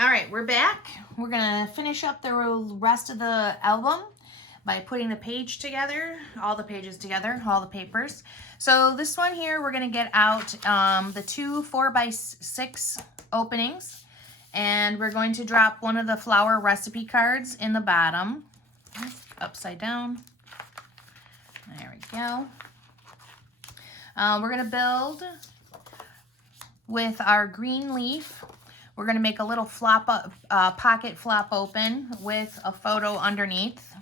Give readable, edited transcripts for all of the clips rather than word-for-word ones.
All right, we're back. We're gonna finish up the rest of the album by putting the page together, all the pages together, all the papers. So this one here, we're gonna get out the two 4x6 openings, and we're going to drop one of the flower recipe cards in the bottom, upside down. There we go. We're gonna build with our green leaf. We're gonna make a little pocket flop open with a photo underneath.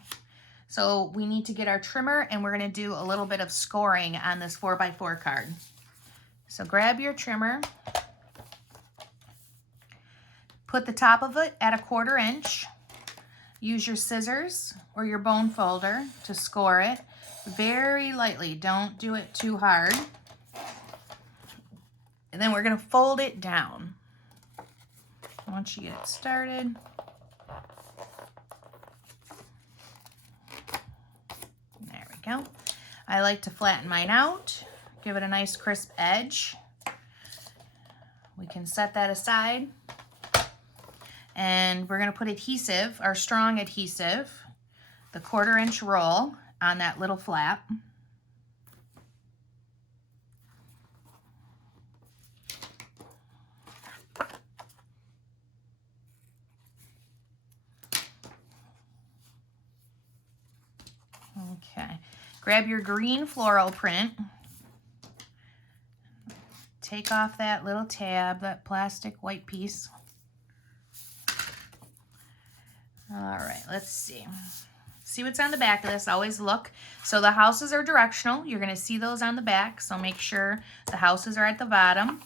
So we need to get our trimmer, and we're gonna do a little bit of scoring on this 4x4 card. So grab your trimmer, put the top of it at 1/4 inch. Use your scissors or your bone folder to score it very lightly. Don't do it too hard. And then we're gonna fold it down. Once you get it started, there we go. I like to flatten mine out, give it a nice crisp edge. We can set that aside. And we're gonna put adhesive, our strong adhesive, the 1/4 inch roll on that little flap. Okay, grab your green floral print. Take off that little tab, that plastic white piece. All right, let's see. See what's on the back of this. Always look. So the houses are directional. You're going to see those on the back, so make sure the houses are at the bottom.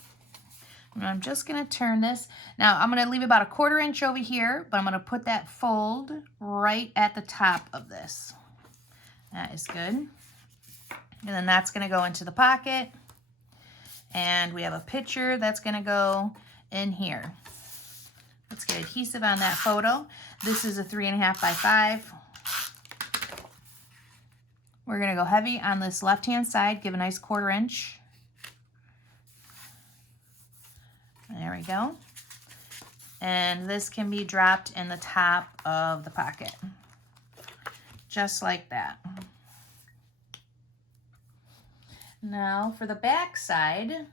And I'm just going to turn this. Now, I'm going to leave about 1/4 inch over here, but I'm going to put that fold right at the top of this. That is good. And then that's going to go into the pocket. And we have a picture that's going to go in here. Let's get adhesive on that photo. This is a 3.5 by 5. We're going to go heavy on this left-hand side. Give a nice 1/4 inch. There we go. And this can be dropped in the top of the pocket. Just like that. Now for the back side,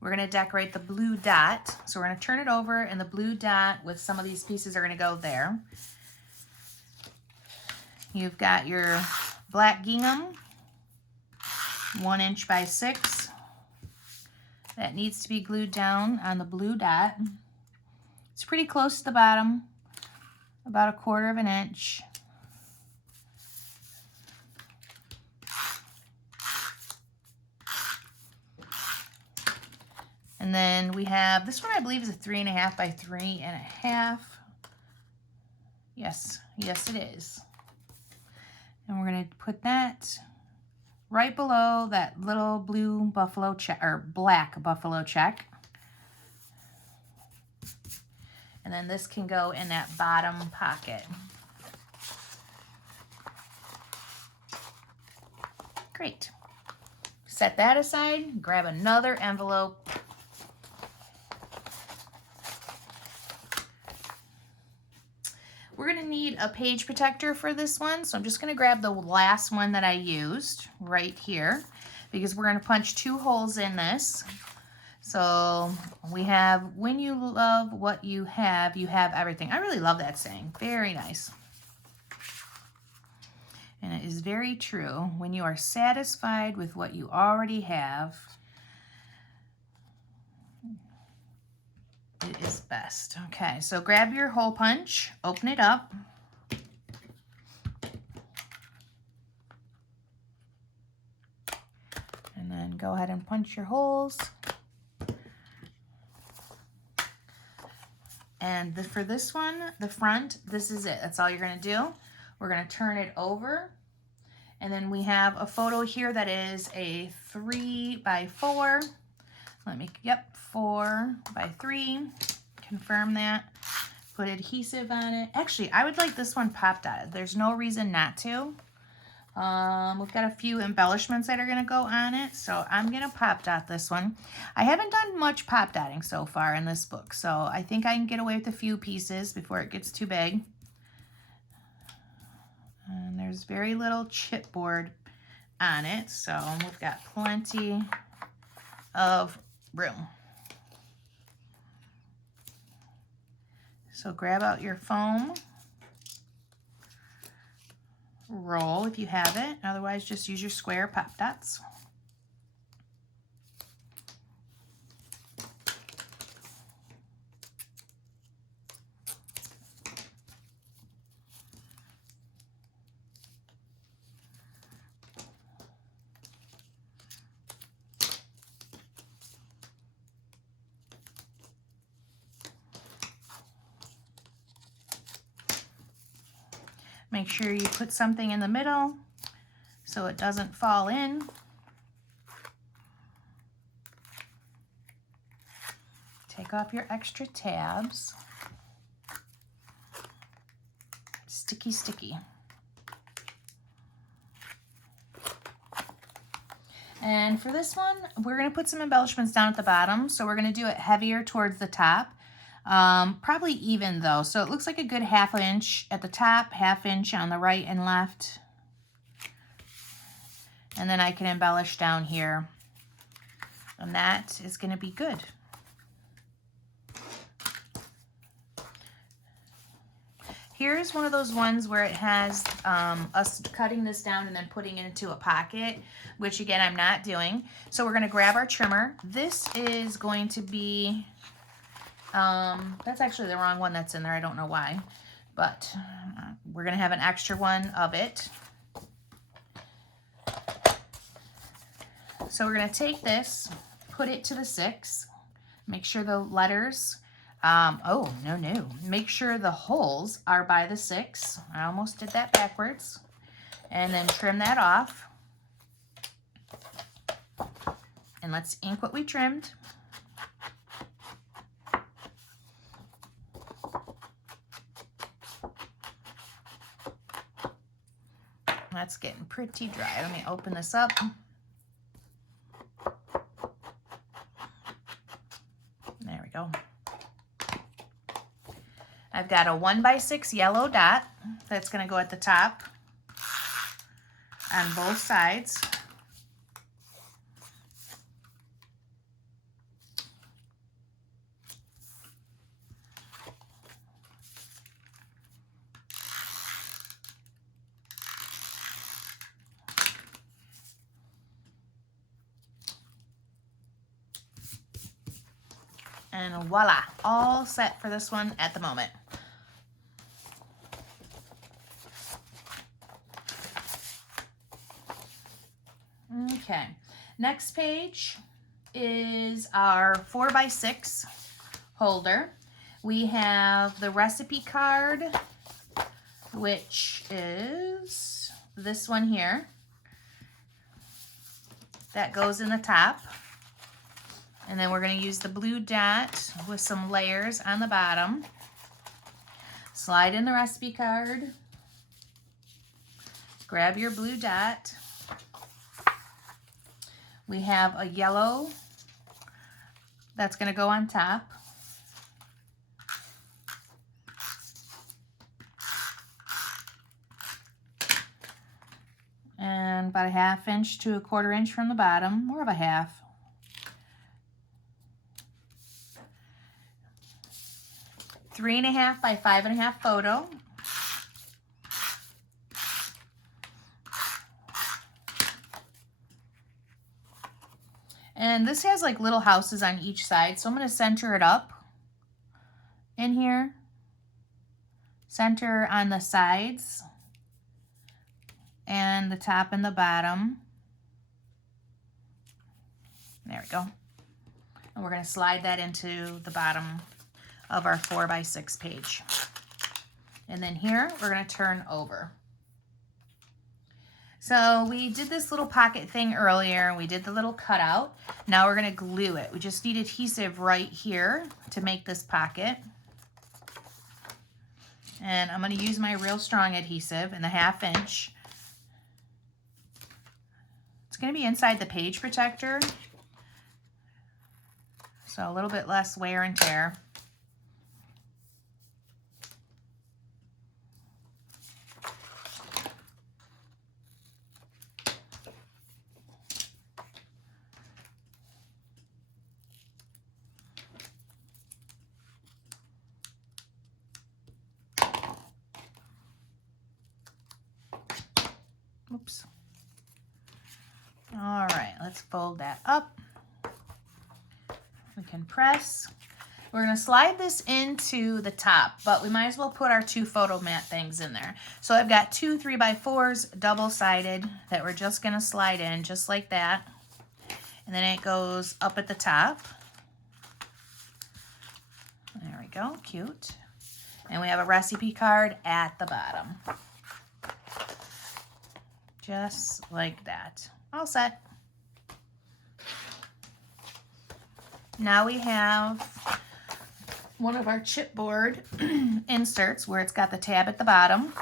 we're going to decorate the blue dot. So we're going to turn it over, and the blue dot with some of these pieces are going to go there. You've got your black gingham, 1 inch by 6. That needs to be glued down on the blue dot. It's pretty close to the bottom, about 1/4 inch. And then we have, this one I believe is a 3.5 by 3.5. Yes, it is. And we're going to put that right below that little blue buffalo check, or black buffalo check. And then this can go in that bottom pocket. Great. Set that aside, grab another envelope. We're going to need a page protector for this one, so I'm just going to grab the last one that I used right here, because we're going to punch 2 holes in this. So we have, when you love what you have everything. I really love that saying. Very nice. And it is very true. When you are satisfied with what you already have, it is best. Okay, so grab your hole punch, open it up. And then go ahead and punch your holes. And for this one, the front, this is it. That's all you're going to do. We're going to turn it over. And then we have a photo here that is a 3 by 4. 4 by 3. Confirm that. Put adhesive on it. Actually, I would like this one popped out. There's no reason not to. We've got a few embellishments that are going to go on it, so I'm going to pop dot this one. I haven't done much pop dotting so far in this book, so I think I can get away with a few pieces before it gets too big. And there's very little chipboard on it, so we've got plenty of room. So grab out your foam roll if you have it, otherwise just use your square pop dots. Make sure you put something in the middle so it doesn't fall in. Take off your extra tabs. Sticky, sticky. And for this one, we're going to put some embellishments down at the bottom. So we're going to do it heavier towards the top. Probably even though. So it looks like a good 1/2 inch at the top, 1/2 inch on the right and left. And then I can embellish down here. And that is going to be good. Here's one of those ones where it has us cutting this down and then putting it into a pocket, which again, I'm not doing. So we're going to grab our trimmer. This is going to be, that's actually the wrong one that's in there. I don't know why, but we're going to have an extra one of it. So we're going to take this, put it to the 6, make sure the letters, no. Make sure the holes are by the 6. I almost did that backwards. And then trim that off. And let's ink what we trimmed. That's getting pretty dry. Let me open this up. There we go. I've got a 1x6 yellow dot that's going to go at the top on both sides. And voila, all set for this one at the moment. Okay, next page is our 4x6 holder. We have the recipe card, which is this one here. That goes in the top. And then we're going to use the blue dot with some layers on the bottom. Slide in the recipe card. Grab your blue dot. We have a yellow that's going to go on top. And about a 1/2 inch to a 1/4 inch from the bottom, more of a 1/2. Three 3.5 by 5.5 photo. And this has like little houses on each side, so I'm going to center it up in here. Center on the sides and the top and the bottom. There we go. And we're going to slide that into the bottom of our 4x6 page. And then here we're going to turn over. So we did this little pocket thing earlier. We did the little cutout. Now we're going to glue it. We just need adhesive right here to make this pocket. And I'm going to use my real strong adhesive in the 1/2 inch. It's going to be inside the page protector, so a little bit less wear and tear. Oops. All right, let's fold that up. We can press. We're going to slide this into the top, but we might as well put our 2 photo mat things in there. So I've got 2 3x4s double-sided that we're just going to slide in just like that. And then it goes up at the top. There we go, cute. And we have a recipe card at the bottom. Just like that. All set. Now we have one of our chipboard inserts where it's got the tab at the bottom.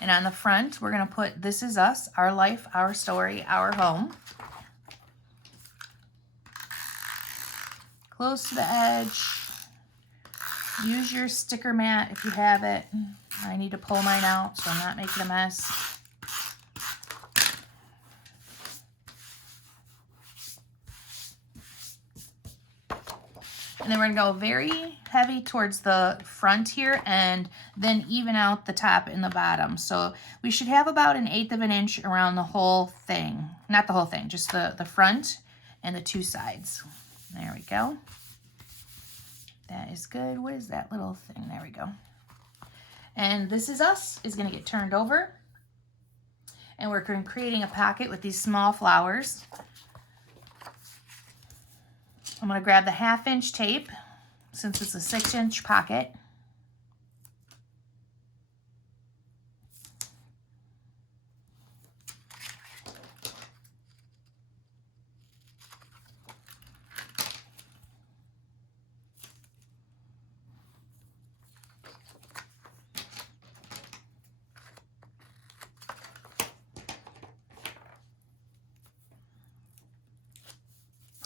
And on the front, we're going to put "This is us, our life, our story, our home." Close to the edge. Use your sticker mat if you have it. I need to pull mine out so I'm not making a mess. And then we're going to go very heavy towards the front here and then even out the top and the bottom. So we should have about 1/8 of an inch around the whole thing. Not the whole thing, just the front and the 2 sides. There we go. That is good. What is that little thing? There we go. And "This is us" is going to get turned over. And we're creating a pocket with these small flowers. I'm going to grab the 1/2 inch tape since it's a 6-inch pocket.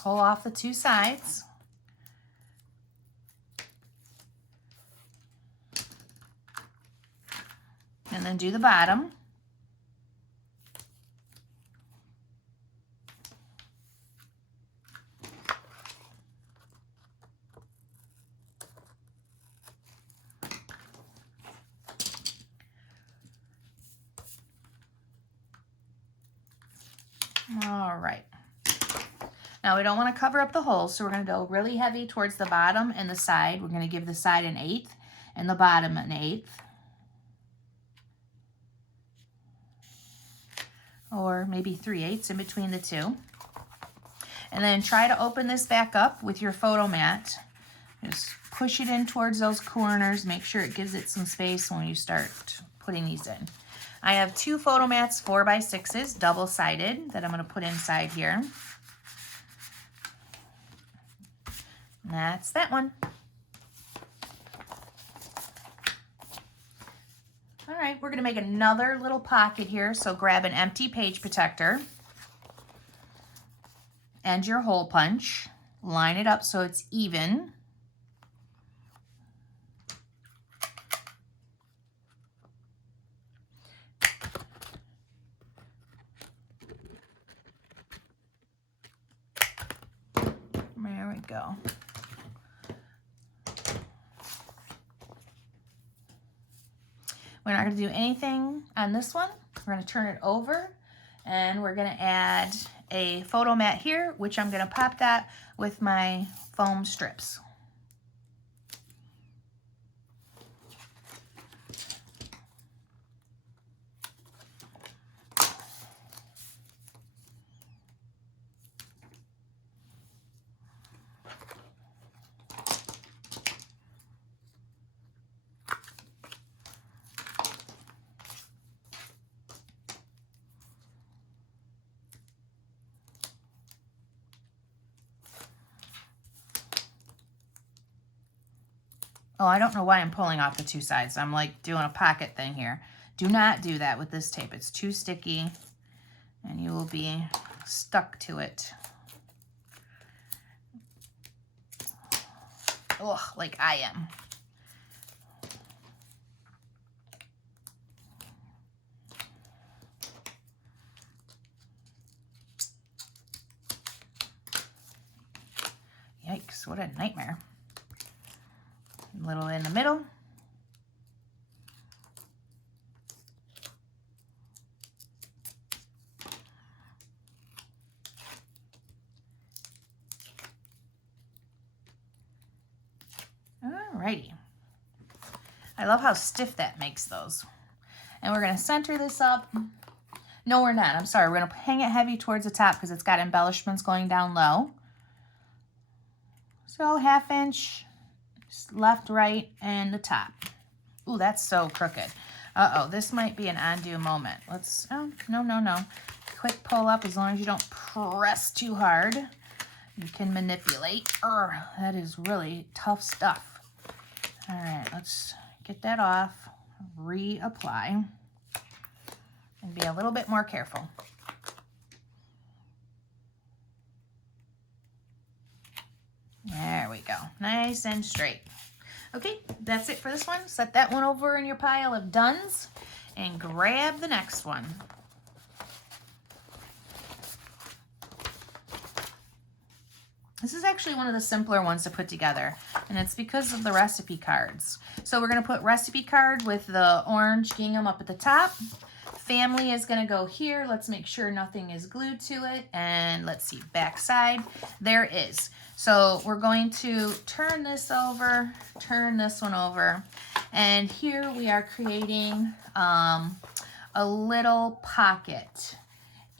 Pull off the 2 sides. And then do the bottom. All right. Now we don't want to cover up the holes, so we're going to go really heavy towards the bottom and the side. We're going to give the side 1/8 and the bottom 1/8. Or maybe 3/8 in between the 2. And then try to open this back up with your photo mat. Just push it in towards those corners. Make sure it gives it some space when you start putting these in. I have 2 photo mats, 4x6s, double-sided, that I'm going to put inside here. And that's that one. All right, we're going to make another little pocket here. So grab an empty page protector and your hole punch. Line it up so it's even. There we go. We're not going to do anything on this one. We're going to turn it over and we're going to add a photo mat here, which I'm going to pop that with my foam strips. Oh, I don't know why I'm pulling off the 2 sides. I'm like doing a pocket thing here. Do not do that with this tape. It's too sticky. and you will be stuck to it. Ugh, like I am. Yikes, what a nightmare. A little in the middle. Alrighty. I love how stiff that makes those. And we're going to center this up. No, we're not. I'm sorry. We're going to hang it heavy towards the top because it's got embellishments going down low. So 1/2 inch left, right, and the top. Ooh, that's so crooked. Uh-oh, this might be an undo moment. Let's, oh, no. Quick pull up as long as you don't press too hard. You can manipulate. That is really tough stuff. All right, let's get that off, reapply, and be a little bit more careful. There we go, nice and straight. Okay, that's it for this one. Set that one over in your pile of dones and grab the next one. This is actually one of the simpler ones to put together, and it's because of the recipe cards. So we're going to put recipe card with the orange gingham up at the top. Family is going to go here. Let's make sure nothing is glued to it. And let's see, back side. There is. So we're going to turn this over, turn this one over. And here we are creating a little pocket.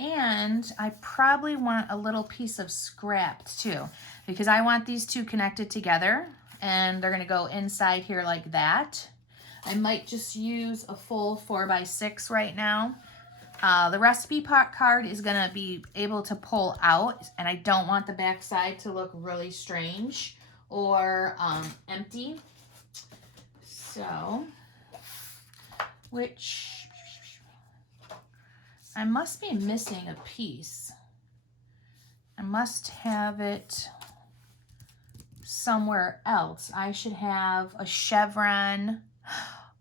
And I probably want a little piece of scrapped too, because I want these two connected together and they're gonna go inside here like that. I might just use a full 4x6 right now. The recipe card is gonna be able to pull out, and I don't want the back side to look really strange or empty. So, I must be missing a piece. I must have it somewhere else. I should have a chevron.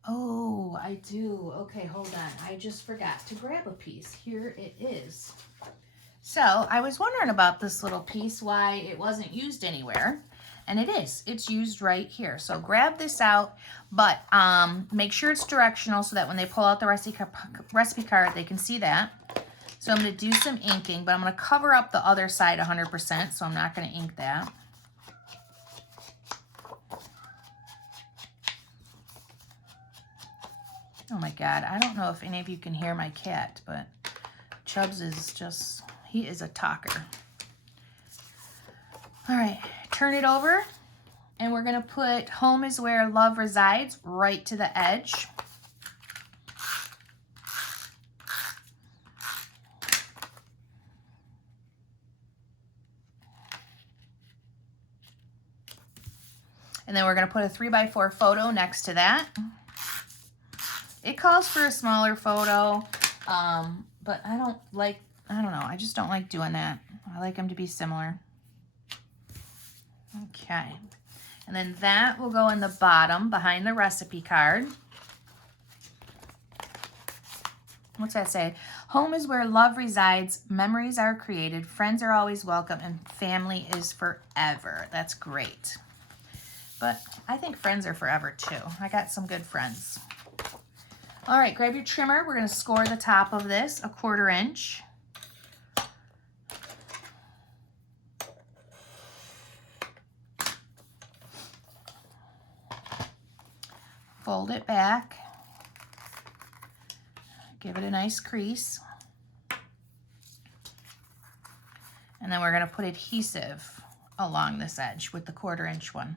Oh, I do. Okay, hold on. I just forgot to grab a piece. Here it is. So I was wondering about this little piece, why it wasn't used anywhere. And it is. It's used right here. So grab this out, but make sure it's directional so that when they pull out the recipe card, they can see that. So I'm going to do some inking, but I'm going to cover up the other side 100%, so I'm not going to ink that. Oh my God, I don't know if any of you can hear my cat, but Chubbs is just, he is a talker. All right, turn it over, and we're gonna put "Home is where love resides" right to the edge. And then we're gonna put a 3x4 photo next to that. It calls for a smaller photo, but I don't know, I just don't like doing that. I like them to be similar. Okay, and then that will go in the bottom behind the recipe card. What's that say? Home is where love resides, memories are created, friends are always welcome, and family is forever. That's great. But I think friends are forever too. I got some good friends. All right, grab your trimmer. We're gonna score the top of this 1/4 inch. Fold it back, give it a nice crease, and then we're going to put adhesive along this edge with the 1/4 inch one.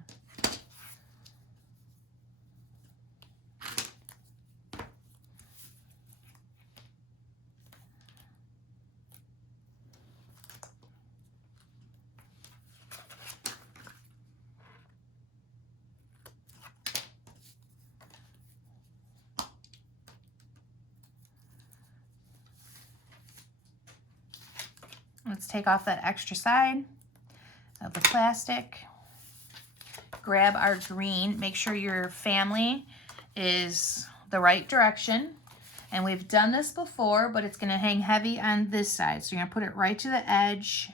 Let's take off that extra side of the plastic. Grab our green. Make sure your family is the right direction. And we've done this before, but it's going to hang heavy on this side. So you're going to put it right to the edge.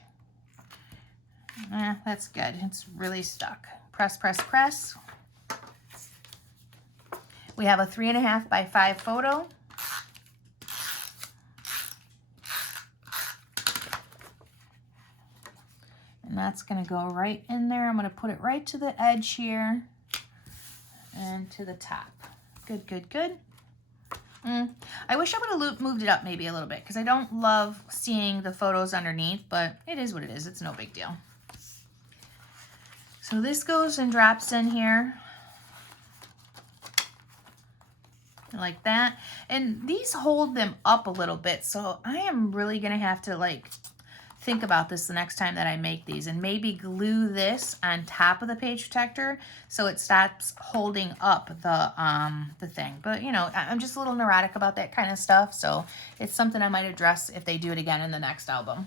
That's good. It's really stuck. Press, press, press. We have a 3.5 by 5 photo. And that's going to go right in there. I'm going to put it right to the edge here and to the top. Good, good, good. I wish I would have moved it up maybe a little bit because I don't love seeing the photos underneath, but it is what it is. It's no big deal. So this goes and drops in here like that. And these hold them up a little bit, so I am really going to have to like think about this the next time that I make these and maybe glue this on top of the page protector so it stops holding up the thing. But you know, I'm just a little neurotic about that kind of stuff, so it's something I might address if they do it again in the next album.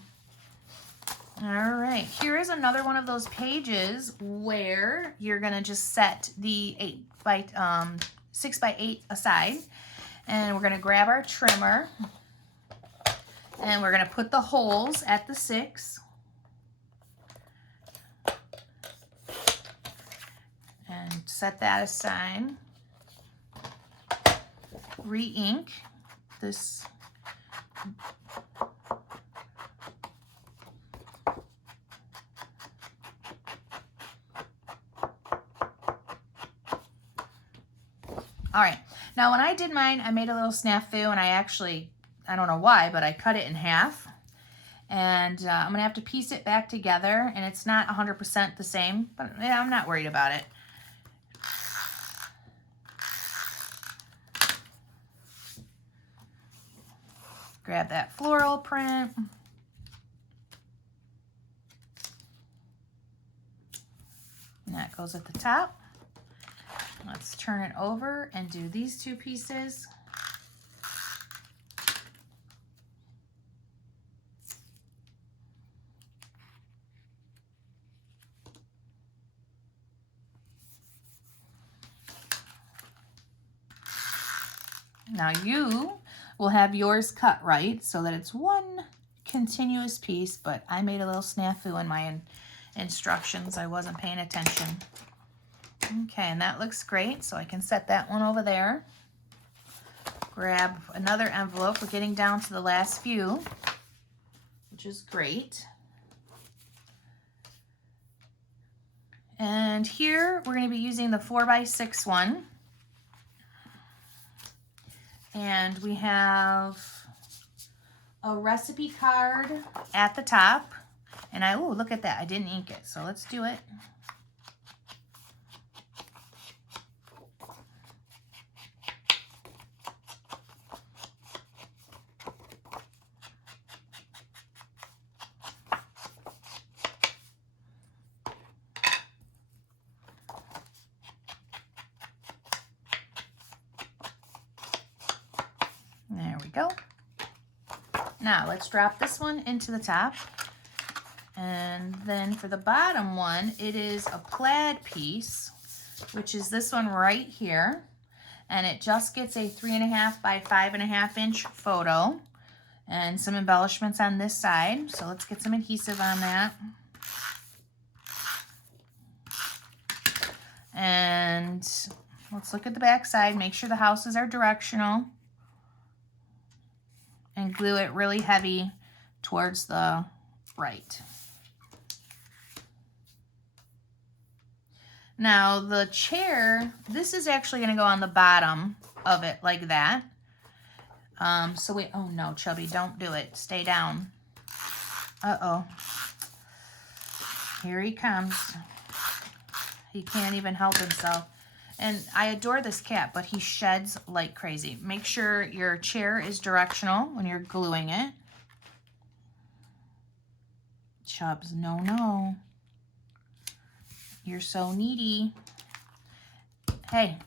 All right, here is another one of those pages where you're gonna just set the 6 by 8 aside, and we're gonna grab our trimmer. And we're going to put the holes at the 6. And set that aside. Re-ink this. All right. Now, when I did mine, I made a little snafu, and I don't know why, but I cut it in half. And I'm going to have to piece it back together. And it's not 100% the same, but yeah, I'm not worried about it. Grab that floral print. And that goes at the top. Let's turn it over and do these 2 pieces. Now you will have yours cut right so that it's one continuous piece, but I made a little snafu in my instructions. I wasn't paying attention. Okay, and that looks great, so I can set that one over there. Grab another envelope. We're getting down to the last few, which is great. And here we're going to be using the 4 by 6 one. And we have a recipe card at the top. And oh, look at that. I didn't ink it. So let's do it. There we go. Now let's drop this one into the top. And then for the bottom one, it is a plaid piece, which is this one right here. And it just gets a 3.5 by 5.5 inch photo and some embellishments on this side. So let's get some adhesive on that. And let's look at the back side, make sure the houses are directional. And glue it really heavy towards the right. Now the chair, this is actually going to go on the bottom of it like that. So we, oh no, Chubby, don't do it. Stay down. Uh-oh. Here he comes. He can't even help himself. And I adore this cat, but he sheds like crazy. Make sure your chair is directional when you're gluing it. Chubbs, no, no. You're so needy. Hey.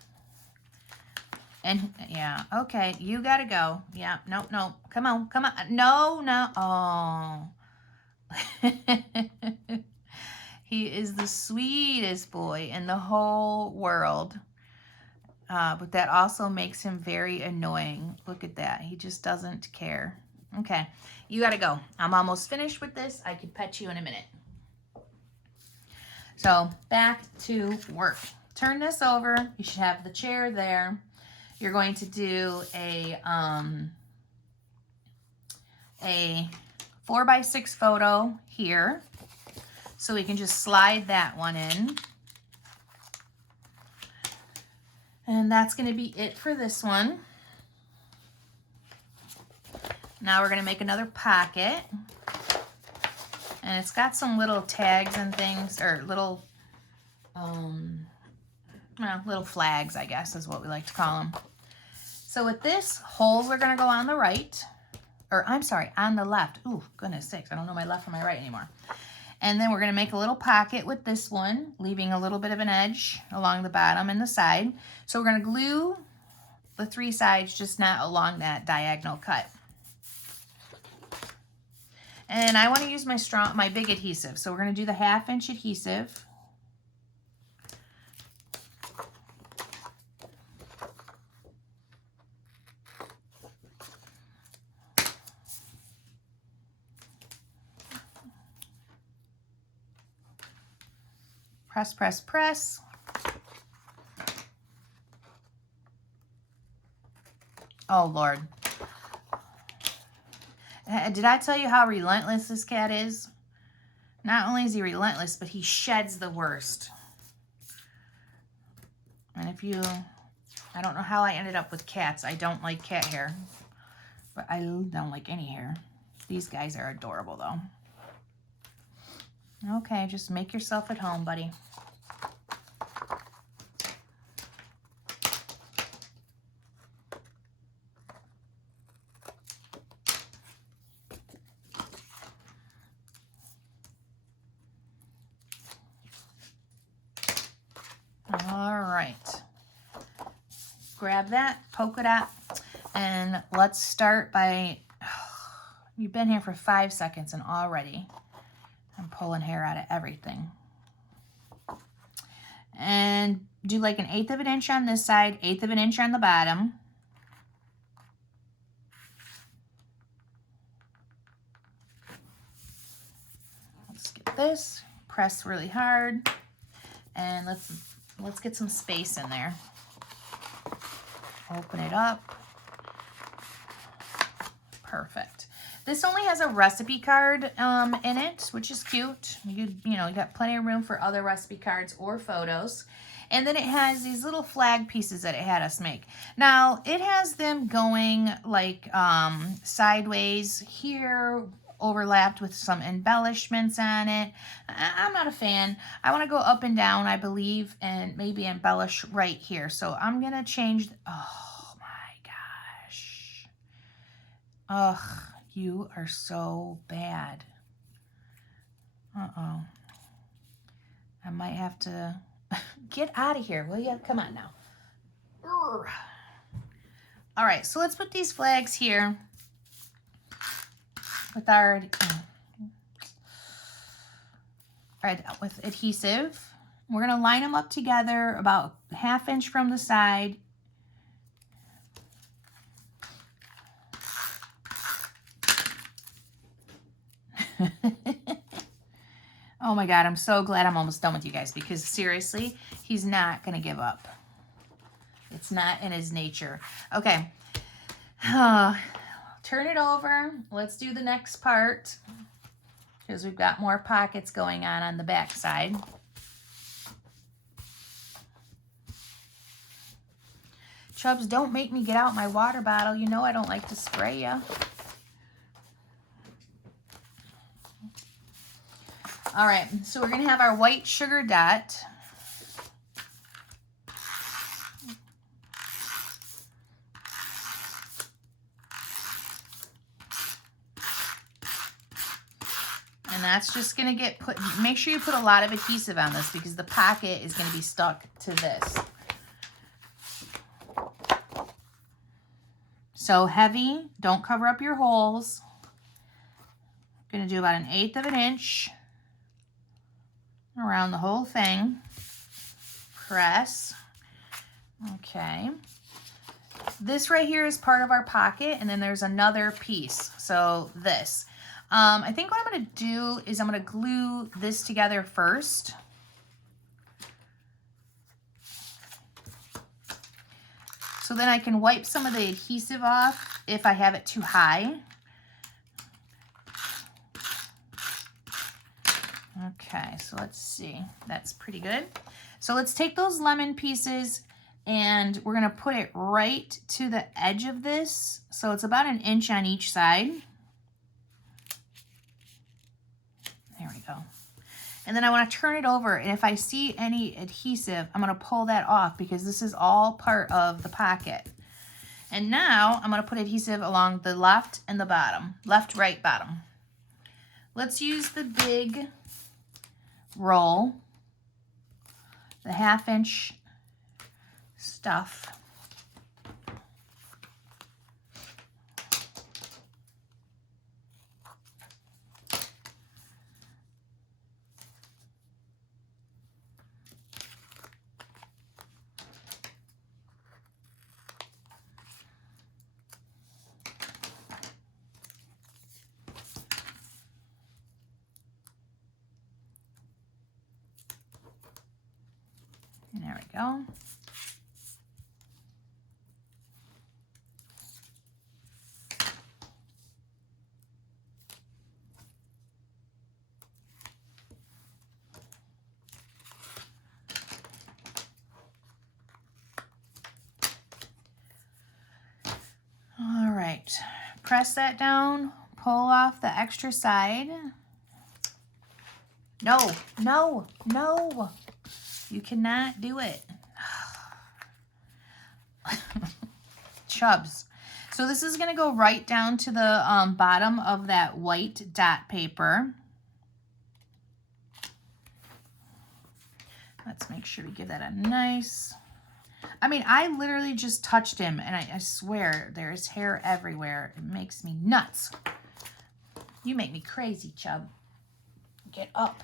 And, yeah, okay, you gotta go. Yeah, no, no. Come on, come on. No, no. Oh. He is the sweetest boy in the whole world. But that also makes him very annoying. Look at that. He just doesn't care. Okay, you gotta go. I'm almost finished with this. I can pet you in a minute. So back to work. Turn this over. You should have the chair there. You're going to do a 4x6 photo here. So we can just slide that one in. And that's going to be it for this one. Now we're going to make another pocket. And it's got some little tags and things, or little, little flags, I guess is what we like to call them. So with this, holes are going to go on the right. Or I'm sorry, on the left. Ooh, goodness sakes, I don't know my left from my right anymore. And then we're going to make a little pocket with this one, leaving a little bit of an edge along the bottom and the side. So we're going to glue the 3 sides, just not along that diagonal cut. And I want to use my big adhesive. So we're going to do the 1/2 inch adhesive. Press, press, press. Oh, Lord. Did I tell you how relentless this cat is? Not only is he relentless, but he sheds the worst. And I don't know how I ended up with cats. I don't like cat hair, but I don't like any hair. These guys are adorable, though. Okay, just make yourself at home, buddy. All right. Grab that polka dot, and let's start by, you've been here for 5 seconds and already I'm pulling hair out of everything. And do like an 1/8 of an inch on this side, 1/8 of an inch on the bottom. Let's get this, press really hard, and let's get some space in there. Open it up. Perfect. This only has a recipe card in it, which is cute. You got plenty of room for other recipe cards or photos. And then it has these little flag pieces that it had us make. Now, it has them going like sideways here, overlapped with some embellishments on it. I'm not a fan. I want to go up and down, I believe, and maybe embellish right here. So I'm going to change. Oh, my gosh. Ugh. You are so bad. Uh-oh. I might have to get out of here, will you? Come on now. Urgh. All right, so let's put these flags here with with adhesive. We're going to line them up together about 1/2 inch from the side. Oh my God, I'm so glad I'm almost done with you guys, because seriously, he's not going to give up. It's not in his nature. Okay. Turn it over. Let's do the next part, because we've got more pockets going on the back side. Chubs, don't make me get out my water bottle. You know I don't like to spray you. All right, so we're going to have our white sugar dot. And that's just going to get put, make sure you put a lot of adhesive on this, because the pocket is going to be stuck to this. So heavy, don't cover up your holes. Gonna do about 1/8 of an inch around the whole thing. Press. Okay. This right here is part of our pocket, and then there's another piece. So this. I think what I'm going to do is I'm going to glue this together first. So then I can wipe some of the adhesive off if I have it too high. Okay, so let's see. That's pretty good. So let's take those lemon pieces and we're going to put it right to the edge of this. So it's about 1 inch on each side. There we go. And then I want to turn it over, and if I see any adhesive, I'm going to pull that off because this is all part of the pocket. And now I'm going to put adhesive along the left and the bottom. Left, right, bottom. Let's use the big roll, the 1/2 inch stuff. There we go. All right, press that down, pull off the extra side. No, no, no. You cannot do it. Chubs. So this is going to go right down to the bottom of that white dot paper. Let's make sure we give that a nice... I mean, I literally just touched him, and I swear there's hair everywhere. It makes me nuts. You make me crazy, Chub. Get up.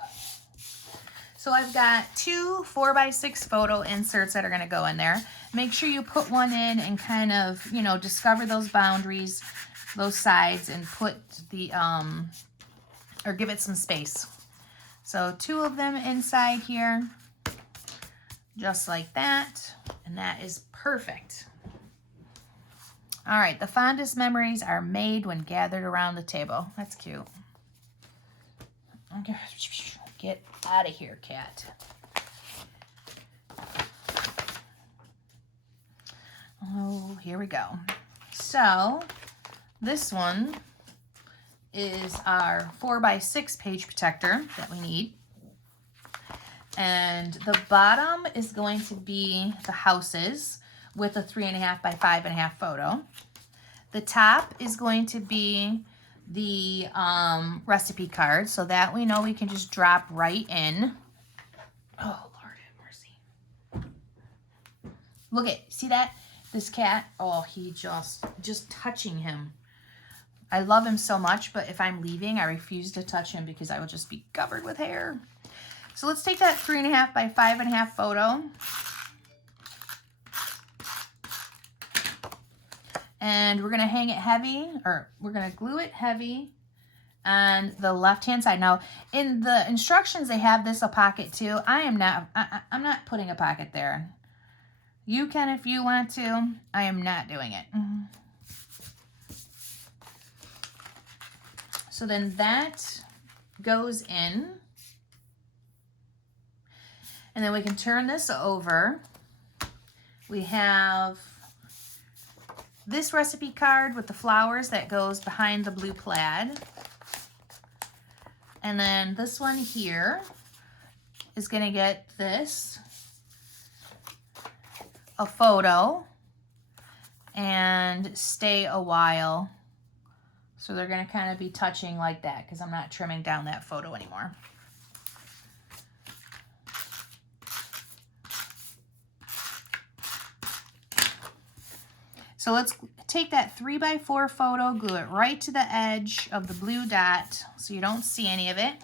So I've got 2 4x6 photo inserts that are going to go in there. Make sure you put one in and kind of, you know, discover those boundaries, those sides, and put the, or give it some space. So 2 of them inside here, just like that. And that is perfect. All right, the fondest memories are made when gathered around the table. That's cute. Okay. Get out of here, cat. Oh, here we go. So this one is our 4x6 page protector that we need. And the bottom is going to be the houses with a 3.5 by 5.5 photo. The top is going to be the recipe card, so that we know we can just drop right in. Oh, Lord have mercy. Look at, see that? This cat, oh, he just touching him. I love him so much, but if I'm leaving, I refuse to touch him because I will just be covered with hair. So let's take that 3.5 by 5.5 photo. And we're going to hang it heavy, or we're going to glue it heavy on the left-hand side. Now, in the instructions, they have this a pocket too. I'm not putting a pocket there. You can if you want to. I am not doing it. So then that goes in. And then we can turn this over. We have this recipe card with the flowers that goes behind the blue plaid. And then this one here is going to get this, a photo, and stay a while. So they're going to kind of be touching like that because I'm not trimming down that photo anymore. So let's take that 3x4 photo, glue it right to the edge of the blue dot. So so you don't see any of it.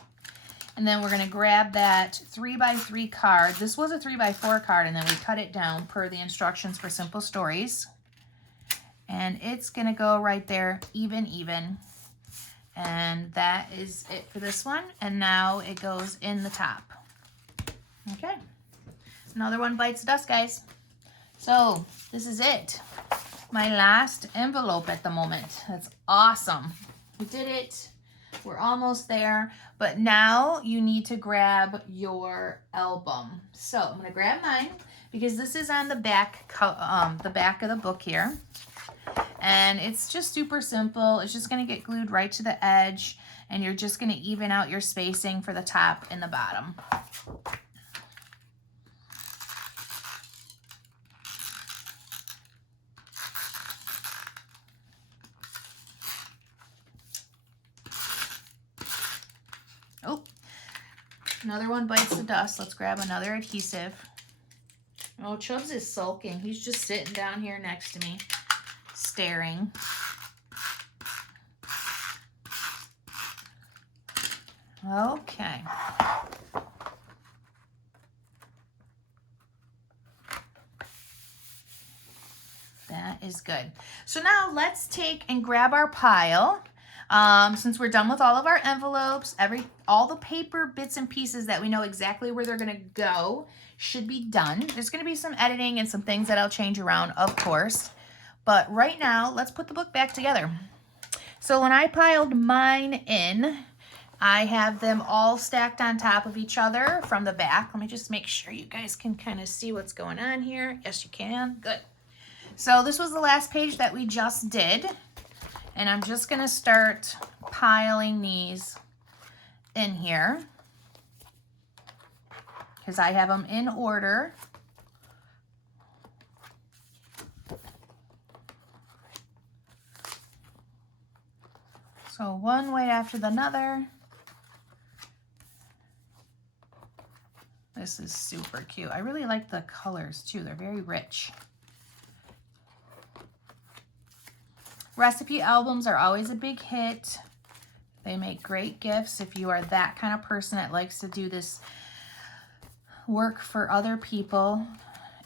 And then we're going to grab that 3x3 card. This was a 3x4 card, and then we cut it down per the instructions for Simple Stories. And it's going to go right there, even. And that is it for this one. And now it goes in the top. Okay. Another one bites the dust, guys. So this is it. My last envelope at the moment. That's awesome. We did it. We're almost there. But now you need to grab your album. So I'm going to grab mine because this is on the back of the book here. And it's just super simple. It's just going to get glued right to the edge, and you're just going to even out your spacing for the top and the bottom. Oh, another one bites the dust. Let's grab another adhesive. Oh, Chubbs is sulking. He's just sitting down here next to me, staring. Okay. That is good. So now let's take and grab our pile. Since we're done with all of our envelopes, all the paper bits and pieces that we know exactly where they're gonna go should be done. There's gonna be some editing and some things that I'll change around, of course. But right now, let's put the book back together. So when I piled mine in, I have them all stacked on top of each other from the back. Let me just make sure you guys can kind of see what's going on here. Yes, you can. Good. So this was the last page that we just did. And I'm just going to start piling these in here because I have them in order. So one way after the other. This is super cute. I really like the colors too. They're very rich. Recipe albums are always a big hit. They make great gifts if you are that kind of person that likes to do this work for other people.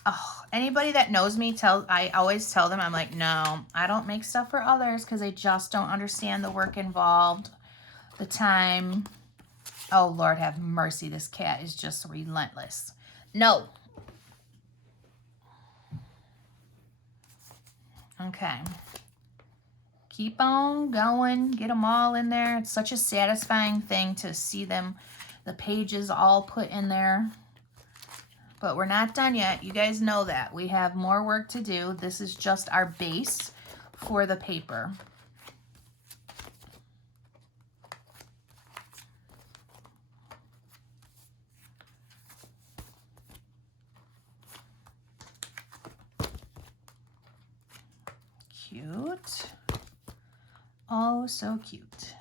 Oh, anybody that knows me, I always tell them, I'm like, no, I don't make stuff for others because they just don't understand the work involved, the time. Oh, Lord have mercy. This cat is just relentless. No. Okay. Keep on going. Get them all in there. It's such a satisfying thing to see them, the pages all put in there. But we're not done yet. You guys know that. We have more work to do. This is just our base for the paper. Cute. Oh, so cute.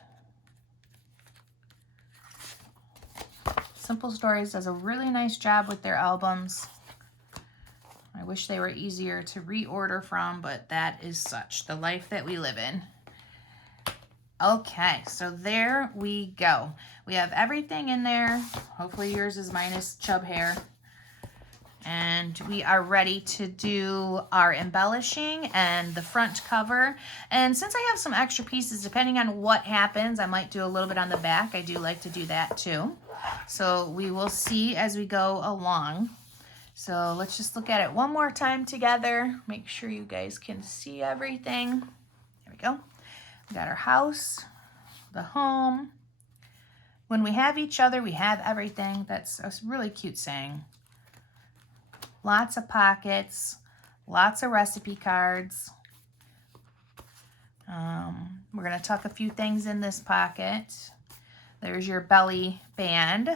Simple Stories does a really nice job with their albums. I wish they were easier to reorder from, but that is such the life that we live in. Okay, so there we go. We have everything in there. Hopefully yours is minus Chubb hair. And we are ready to do our embellishing and the front cover. And since I have some extra pieces, depending on what happens, I might do a little bit on the back. I do like to do that too. So we will see as we go along. So let's just look at it one more time together. Make sure you guys can see everything. There we go. We got our house, the home. When we have each other, we have everything. That's a really cute saying. Lots of pockets, lots of recipe cards. We're going to tuck a few things in this pocket. There's your belly band.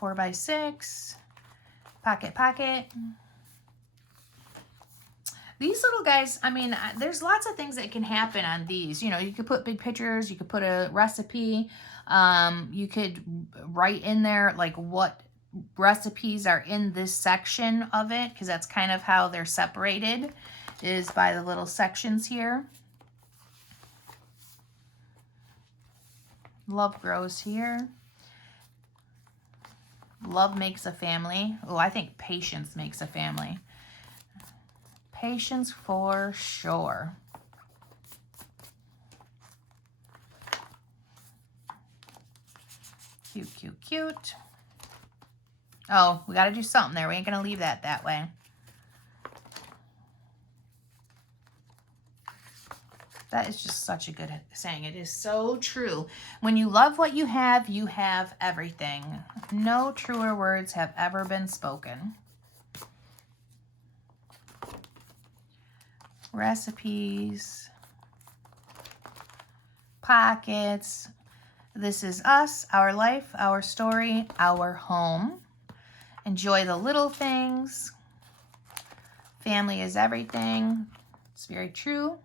4x6. Pocket. These little guys, I mean, there's lots of things that can happen on these. You know, you could put big pictures. You could put a recipe. You could write in there, like, what recipes are in this section of it, because that's kind of how they're separated, is by the little sections here. Love grows here. Love makes a family. Oh, I think patience makes a family. Patience for sure. Cute, cute, cute. Oh, we got to do something there. We ain't going to leave that way. That is just such a good saying. It is so true. When you love what you have everything. No truer words have ever been spoken. Recipes. Pockets. This is us, our life, our story, our home. Enjoy the little things. Family is everything. It's very true.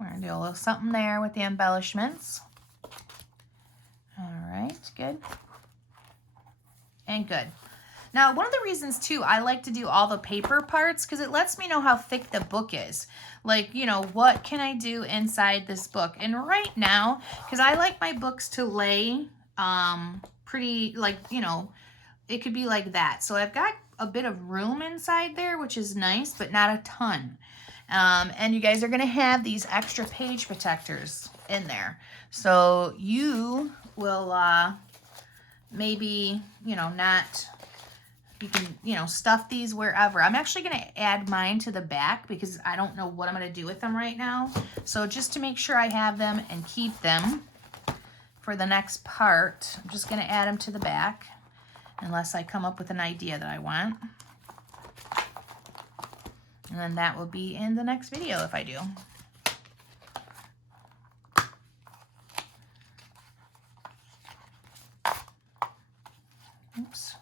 We're going to do a little something there with the embellishments. All right, good. And good. Now, one of the reasons, too, I like to do all the paper parts because it lets me know how thick the book is. Like, you know, what can I do inside this book? And right now, because I like my books to lay pretty, like, you know, it could be like that. So I've got a bit of room inside there, which is nice, but not a ton. And you guys are going to have these extra page protectors in there. So you will maybe, you know, not... You can, you know, stuff these wherever. I'm actually going to add mine to the back because I don't know what I'm going to do with them right now. So just to make sure I have them and keep them for the next part, I'm just going to add them to the back unless I come up with an idea that I want. And then that will be in the next video if I do. Oops.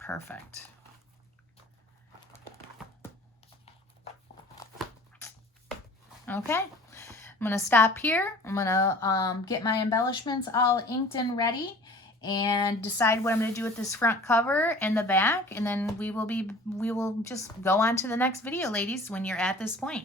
Perfect. Okay, I'm going to stop here. I'm going to get my embellishments all inked and ready and decide what I'm going to do with this front cover and the back, and then we will just go on to the next video, ladies, when you're at this point.